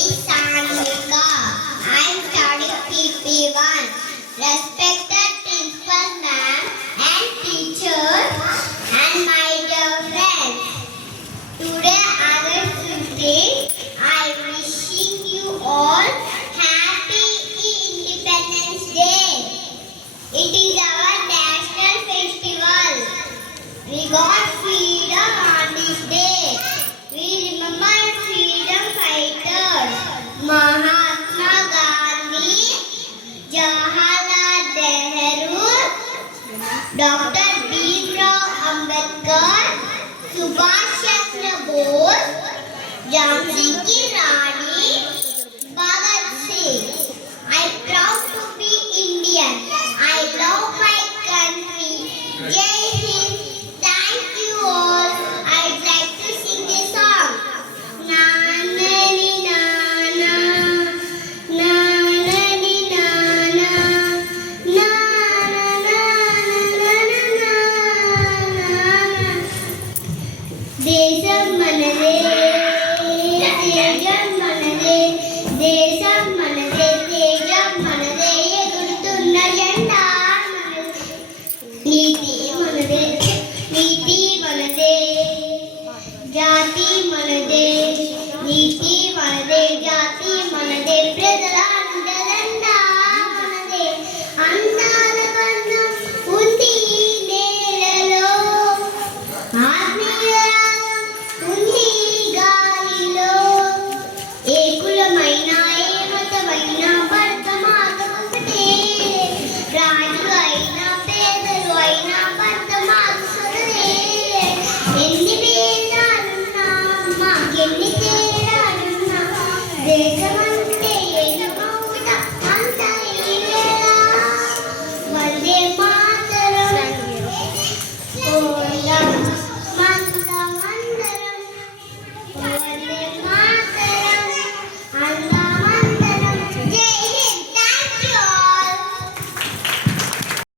is Sanika. I am studying PP1. Respected principal ma'am and teachers and my dear friends. Today, August 15, I wishing you all happy Independence Day. It is our national festival. We got freedom on this day. We remember freedom fighters Mahatma Gandhi, Jawaharlal Nehru, Dr. Bhimrao Ambedkar, Subhash Chandra Bose, Jhansi Ki Rani, Bhagat Singh. I am proud to be Indian. I love my country. Jai Hind. Thank you all. I'd like to sing a song. Na na ni na na, na na ni na na, na na na na na na na. Desam manade, tejam manade, desam manade, tejam manade, egurtunna janda manade. Neeti manade, neeti manade, jati manade, neeti manade, jati manade, ప్రజల అండదండ మనదే. అందాల బంధం ఉంది ఈ నేలలో, ఆత్మీయ రాగం ఉంది ఈ గాలిలో. ఏ కులమైనా ఏ మతమైనా భరతమాత ఒకటే. రాజు అయినా పేదలు అయినా భరతమాత సొంతదే. ఎన్ని భేదాలున్నా మాకెన్ని తేడాలున్నా దేశమంటే ఏకమౌట అంత ఈ వేళ. వందే మాతరం. ఓ